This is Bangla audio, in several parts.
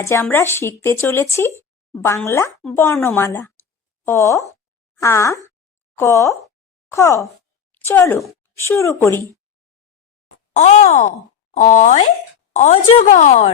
আজ আমরা শিখতে চলেছি বাংলা বর্ণমালা অ, আ, ক, খ। চলো শুরু করি। অ, অয় অজগর,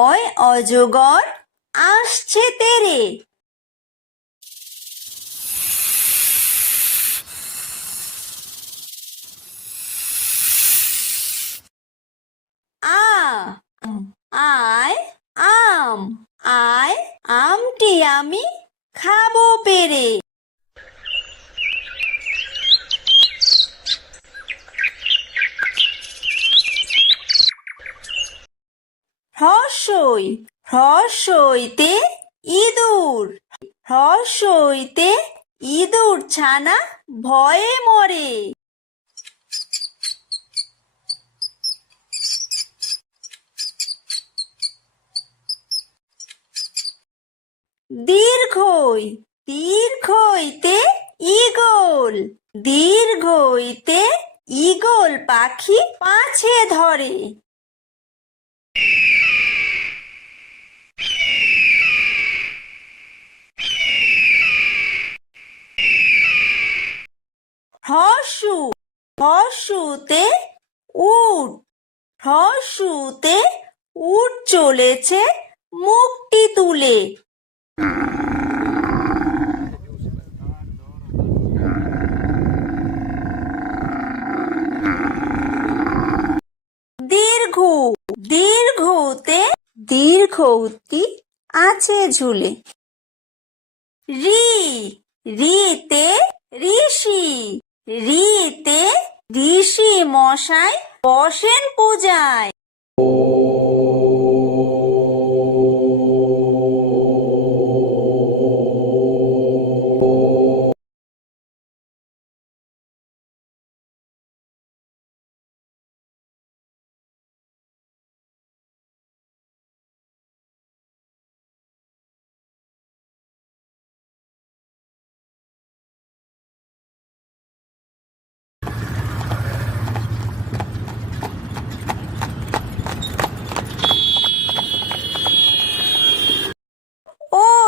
অয় অজগর আসছে তেরে। আ, আয় আম, আয় আমটি আমি খাবো পেরে। হ্রস্বই, হ্রস্বইতে ইঁদুর, হ্রস্বইতে ইঁদুর ছানা ভয়ে মরে। দীর্ঘই, দীর্ঘইতে ঈগল, দীর্ঘইতে ঈগল পাখি পাছে ধরে। হ্রস্ব, হ্রস্বতে উট, হ্রস্বতে উট চলেছে মুখটি তুলে। দীর্ঘ, দীর্ঘতে দীর্ঘউতি আছে ঝুলে। রি, রিতে ঋষি, রিতে ঋষি মশাই বসেন পূজায়।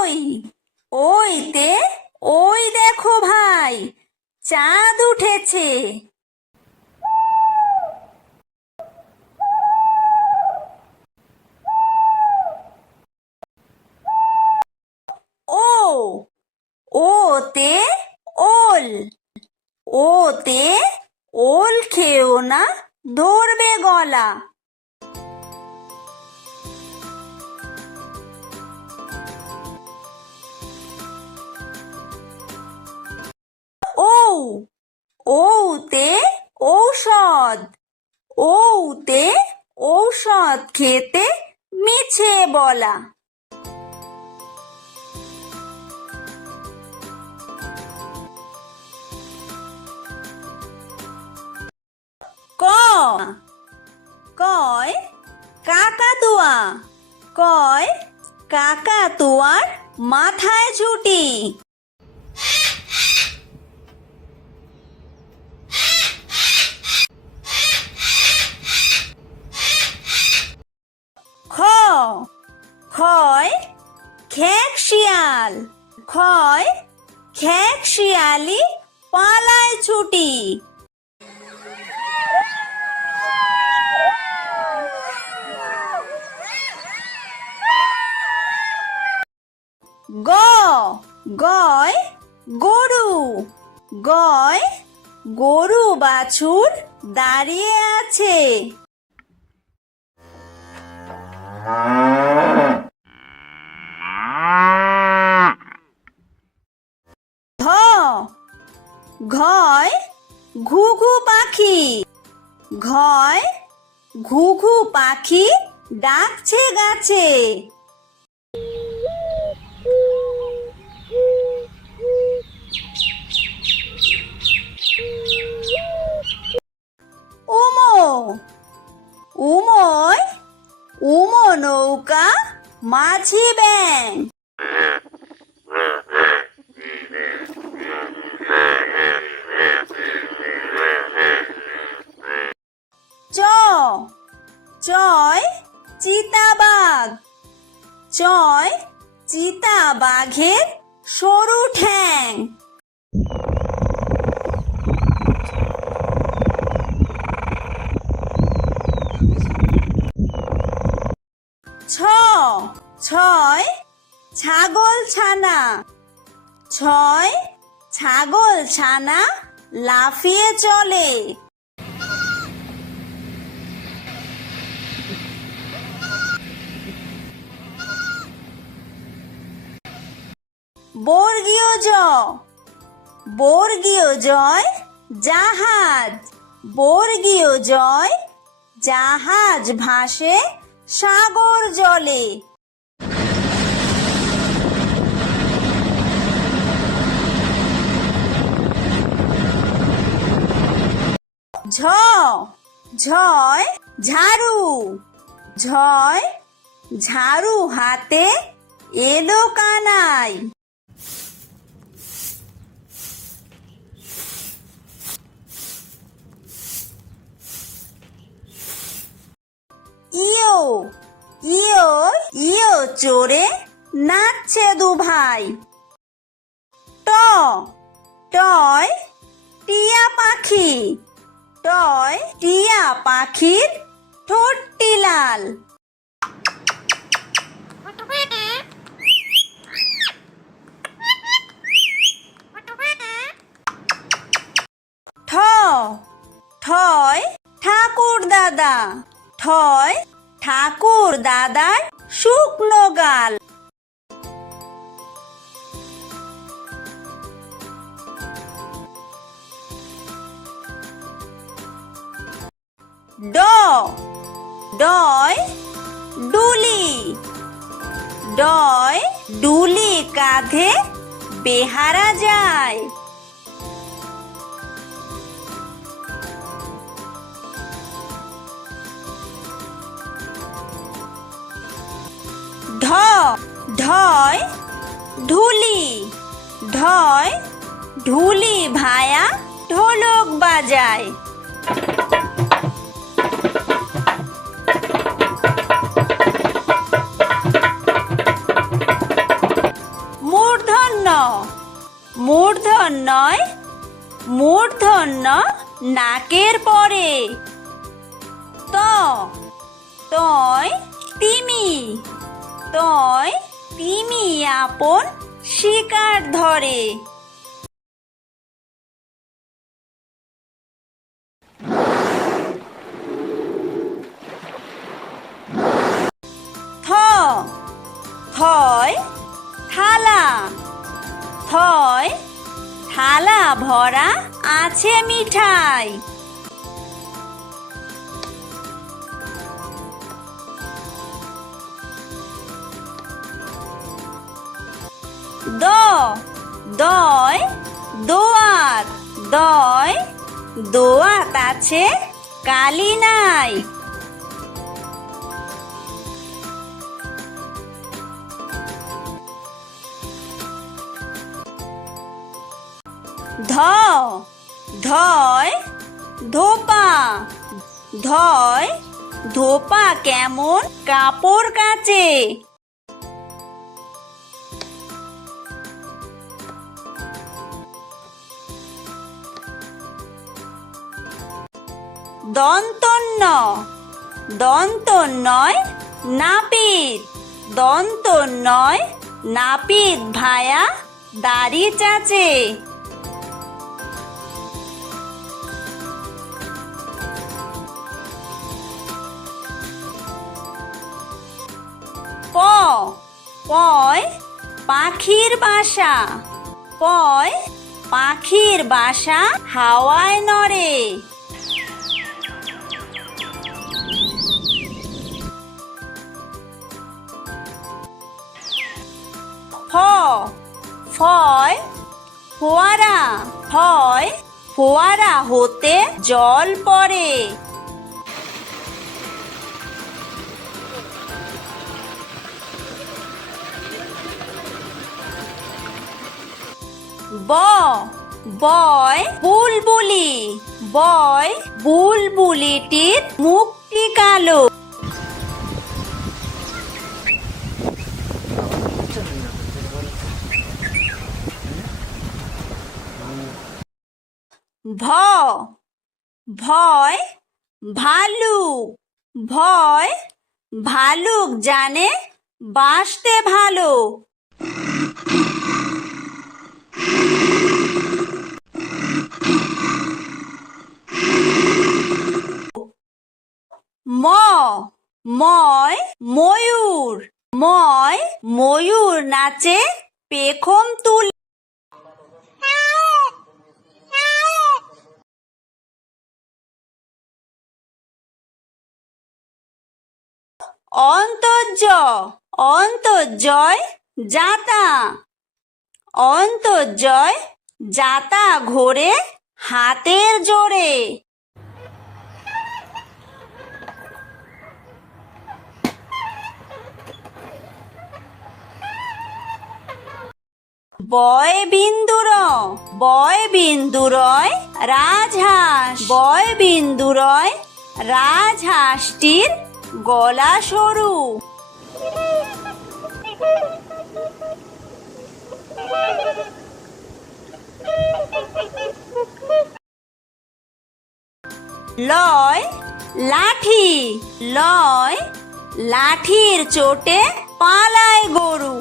ওই, ওইতে ওই দেখো ভাই চাঁদ উঠেছে। ও, ওতে ওল, ওতে ওল খেও না ধরবে গলা। ও, ওতে ঔষধ, ওতে ঔষধ খেতে মিছে বলা। ক, কয় কাকাতুয়া, কয় কাকাতুয়ার মাথায় ঝুঁটি। খ, খয় খেক শিয়াল, খয় খেক শিয়ালি পালায় ছুটি। গ, গয় গরু, গয় গরু বাছুর দাঁড়িয়ে আছে। ঘ, ঘয় ঘুঘু পাখি, ঘয় ঘুঘু পাখি ডাকছে গাছে। উমো, উময় উমো নৌকা মাঝি ব্যাং। চ, চয় চিতাবাঘ, চয় চিতা বাঘের সরু ঠ্যাং। ছয় ছাগল ছানা। ছয় ছাগল ছানা লাফিয়ে চলে। বর্গীয় জ। বর্গীয় জয় জাহাজ। বর্গীয় জয় জাহাজ ভাসে সাগর জলে। ঝ। ঝয় ঝাড়ু। ঝয় ঝাড়ু হাতে এলো কানাই। ইয়ো। ইয়ো ইয়ো চড়ে নাচছে দুভাই। ট। টয় টিয়া পাখি। টয় টিয়া পাখির ঠোঁটটি লাল। ঠ। ঠয় ঠাকুর দাদা। ঠয় ঠাকুর দাদার শুকনো গাল। ড। ডয় ডুলি। ডয় ডুলি কাঁধে বেহারা যায়। ঢ। ঢয় ঢুলি। ঢয় ঢুলি ভায়া ঢোলক বাজায়। মূর্ধন্য। মূর্ধন্যয় মূর্ধন্য নাকের পরে। ত। তয় তিমি। তয় তিমি আপন শিকার ধরে। থ। থয় থালা। থয় থালা ভরা আছে মিঠাই। দ। দয় দোয়াত। দয় দোয়াত আছে কালি নাই। ধ। ধয় ধোপা। ধয় ধোপা কেমন কাপড় কাচে। দন্তন্য। দন্তন্যয় নাপিত। দন্তন্যয় নাপিত ভায়া দাড়ি চাচে। প। পয় পাখির বাসা। পয় পাখির বাসা হাওয়ায় নড়ে। ফ। ফয় ফোয়ারা। ফয় ফোয়ারা হতে জল পড়ে। ব। বয় বুলবুলি। বয় বুলবুলিটির মুখটি কালো। ভ ভয় ভালুক ভয় ভালুক জানে বাঁচতে ভালো। ম ময় ময়ূর ময় ময়ূর নাচে পেখম তুলে। অন্তর্য অন্তর্জয় যাতা অন্তর্জয় যাতা ঘোরে হাতের জোরে। বয় বিন্দুরয় রাজহাঁস বয় বিন্দুরয় রাজহাঁসটির গলা সরু। লয় লাঠি লয় লাঠির চোটে পালায় গরু।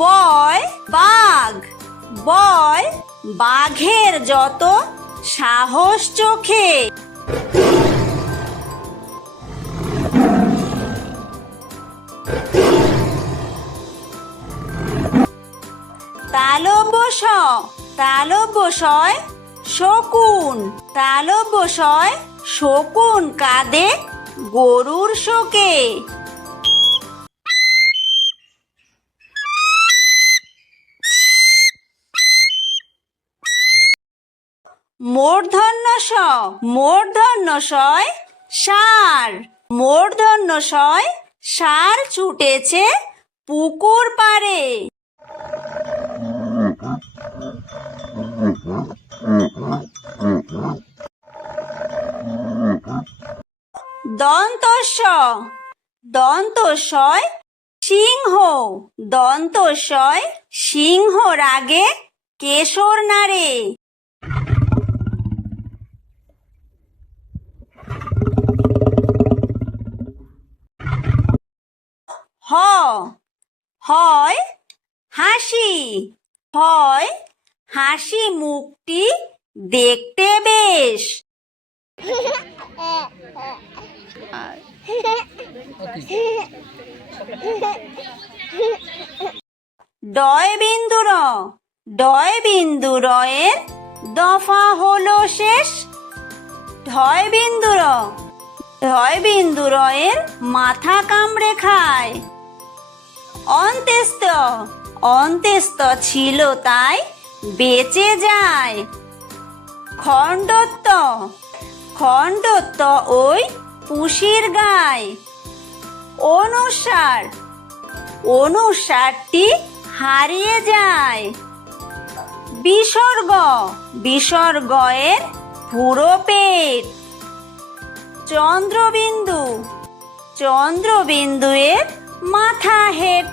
বয় বাঘ বয় বাঘের যত সাহস চোখে। তালব্যশয় শকুন তালব্যশয় শকুন কাঁদে গরুর শোকে। মূর্ধন্যশয় ষাঁড় মূর্ধন্যশয় ষাঁড় ছুটেছে পুকুর পাড়ে। দন্তস্বয় সিংহ দন্তস্বয় সিংহ রাগে কেশর নাড়ে। হয় হাসি মুখটি দেখতে বেশ। ডয় বিন্দুরয়ের দফা হলো শেষ। ঢয় বিন্দুরয়ের মাথা কামড়ে খায়। অন্ত্যেস্ত ছিল তাই বেঁচে যায়। খণ্ডত্ব ওই পুষির গায়। অনুসারটি হারিয়ে যায়। বিসর্গয়ের পুরো পেট। চন্দ্রবিন্দুয়ের মাথা হেট।